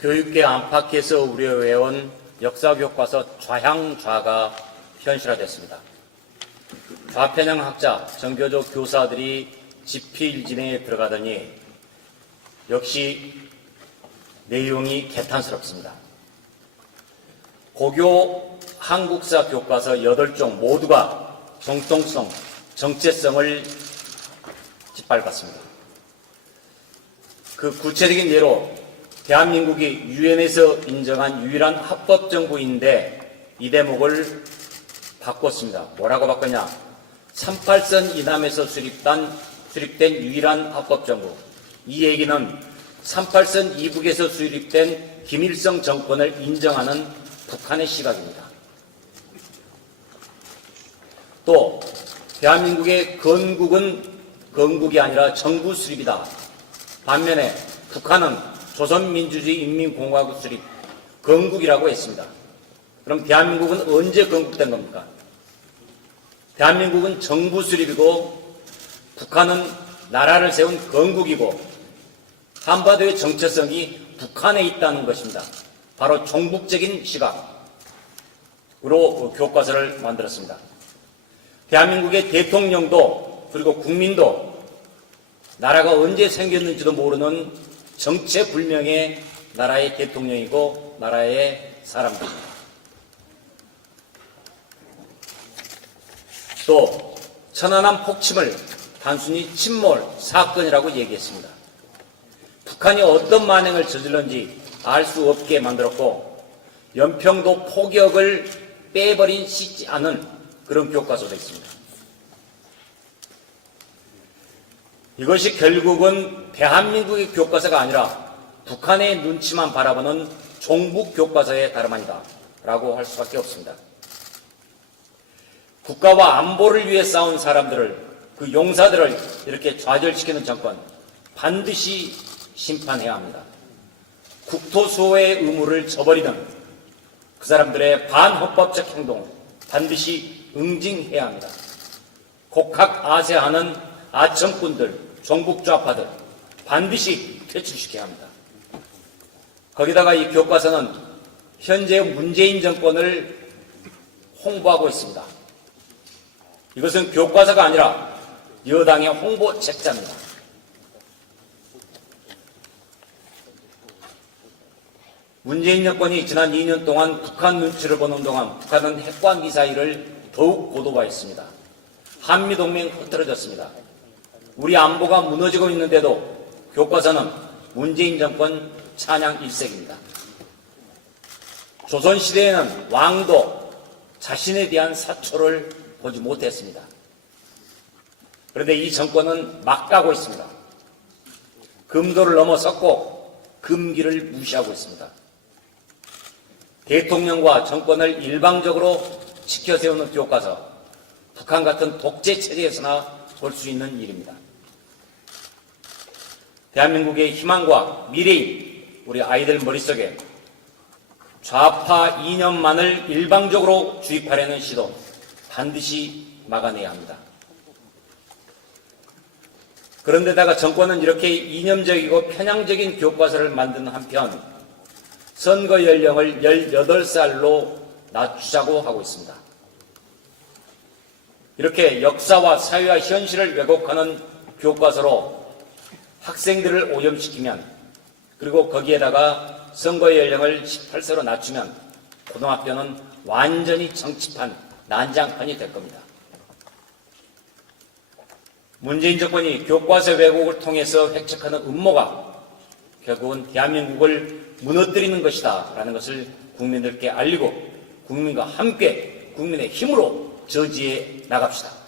교육계 안팎에서 우려해온 역사교과서 좌향좌가 현실화됐습니다. 좌편향 학자, 정교조 교사들이 집필진에 들어가더니 역시 내용이 개탄스럽습니다. 고교 한국사 교과서 8종 모두가 정통성, 정체성을 짓밟았습니다. 그 구체적인 예로 대한민국이 유엔에서 인정한 유일한 합법정부인데 이 대목을 바꿨습니다. 뭐라고 바꿨냐? 38선 이남에서 수립된 유일한 합법정부. 이 얘기는 38선 이북에서 수립된 김일성 정권을 인정하는 북한의 시각입니다. 또 대한민국의 건국은 건국이 아니라 정부 수립이다. 반면에 북한은 조선민주주의 인민공화국 수립, 건국이라고 했습니다. 그럼 대한민국은 언제 건국된 겁니까? 대한민국은 정부 수립이고 북한은 나라를 세운 건국이고 한반도의 정체성이 북한에 있다는 것입니다. 바로 종북적인 시각으로 교과서를 만들었습니다. 대한민국의 대통령도 그리고 국민도 나라가 언제 생겼는지도 모르는 정체불명의 나라의 대통령이고 나라의 사람들입니다. 또 천안함 폭침을 단순히 침몰 사건이라고 얘기했습니다. 북한이 어떤 만행을 저질렀는지 알 수 없게 만들었고 연평도 포격을 빼버린 씻지 않은 그런 교과서도 있습니다. 이것이 결국은 대한민국의 교과서가 아니라 북한의 눈치만 바라보는 종북 교과서의 다름 아니다 라고 할 수밖에 없습니다. 국가와 안보를 위해 싸운 사람들을, 그 용사들을 이렇게 좌절시키는 정권 반드시 심판해야 합니다. 국토 수호의 의무를 저버리는 그 사람들의 반헌법적 행동 반드시 응징해야 합니다. 곡학아세하는 아청꾼들, 종북좌파들 반드시 퇴출시켜야 합니다. 거기다가 이 교과서는 현재 문재인 정권을 홍보하고 있습니다. 이것은 교과서가 아니라 여당의 홍보 책자입니다. 문재인 정권이 지난 2년 동안 북한 눈치를 보는 동안 북한은 핵과 미사일을 더욱 고도화했습니다. 한미동맹 흐트러졌습니다. 우리 안보가 무너지고 있는데도 교과서는 문재인 정권 찬양 일색입니다. 조선시대에는 왕도 자신에 대한 사초를 보지 못했습니다. 그런데 이 정권은 막 가고 있습니다. 금도를 넘어섰고 금기를 무시하고 있습니다. 대통령과 정권을 일방적으로 지켜세우는 교과서, 북한 같은 독재 체제에서나 볼 수 있는 일입니다. 대한민국의 희망과 미래인 우리 아이들 머릿속에 좌파 이념만을 일방적으로 주입하려는 시도 반드시 막아내야 합니다. 그런데다가 정권은 이렇게 이념적이고 편향적인 교과서를 만드는 한편 선거 연령을 18살로 낮추자고 하고 있습니다. 이렇게 역사와 사회와 현실을 왜곡하는 교과서로 학생들을 오염시키면, 그리고 거기에다가 선거 연령을 18세로 낮추면 고등학교는 완전히 정치판, 난장판이 될 겁니다. 문재인 정권이 교과서 왜곡을 통해서 획책하는 음모가 결국은 대한민국을 무너뜨리는 것이다 라는 것을 국민들께 알리고 국민과 함께 국민의 힘으로 저지해 나갑시다.